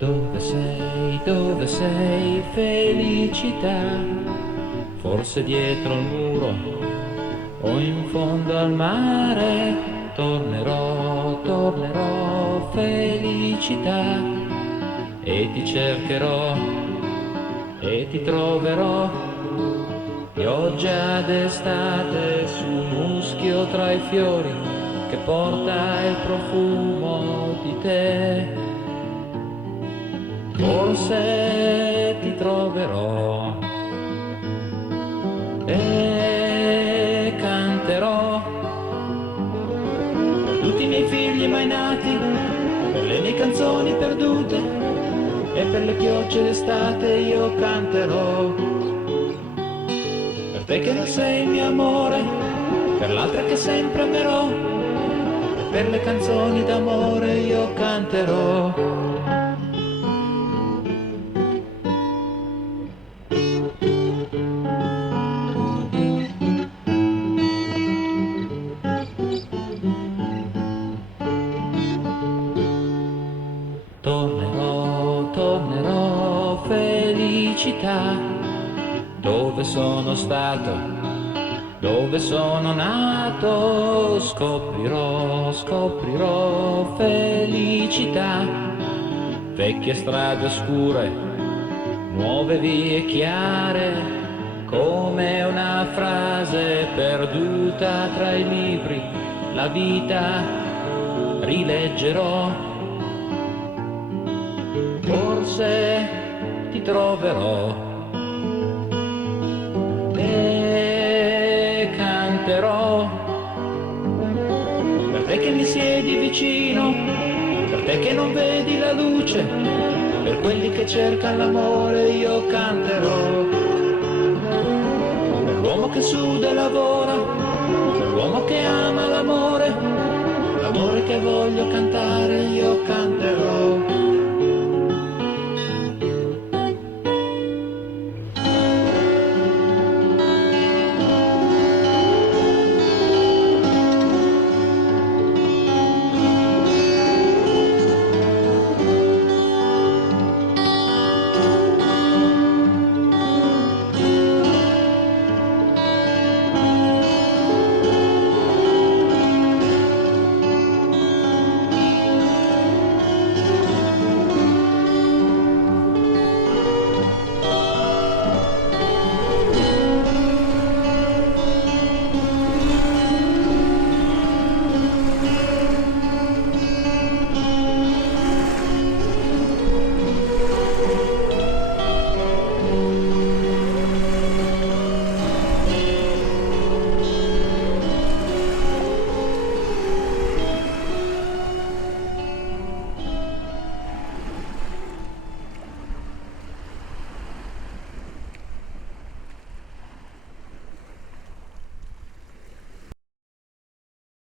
Dove sei felicità? Forse dietro il muro o in fondo al mare. Tornerò felicità e ti cercherò e ti troverò. Pioggia d'estate su un muschio tra i fiori che porta il profumo di te. Forse ti troverò e canterò per tutti i miei figli mai nati, per le mie canzoni perdute e per le piogge d'estate io canterò. Per te che non sei il mio amore, per l'altra che sempre amerò, e per le canzoni d'amore io canterò. Tornerò felicità, dove sono stato, dove sono nato, scoprirò felicità, vecchie strade oscure, nuove vie chiare, come una frase perduta tra i libri, la vita rileggerò. Forse ti troverò e canterò per te che mi siedi vicino, per te che non vedi la luce, per quelli che cercano l'amore io canterò. Per l'uomo che suda e lavora, per l'uomo che ama l'amore, l'amore che voglio cantare io canterò.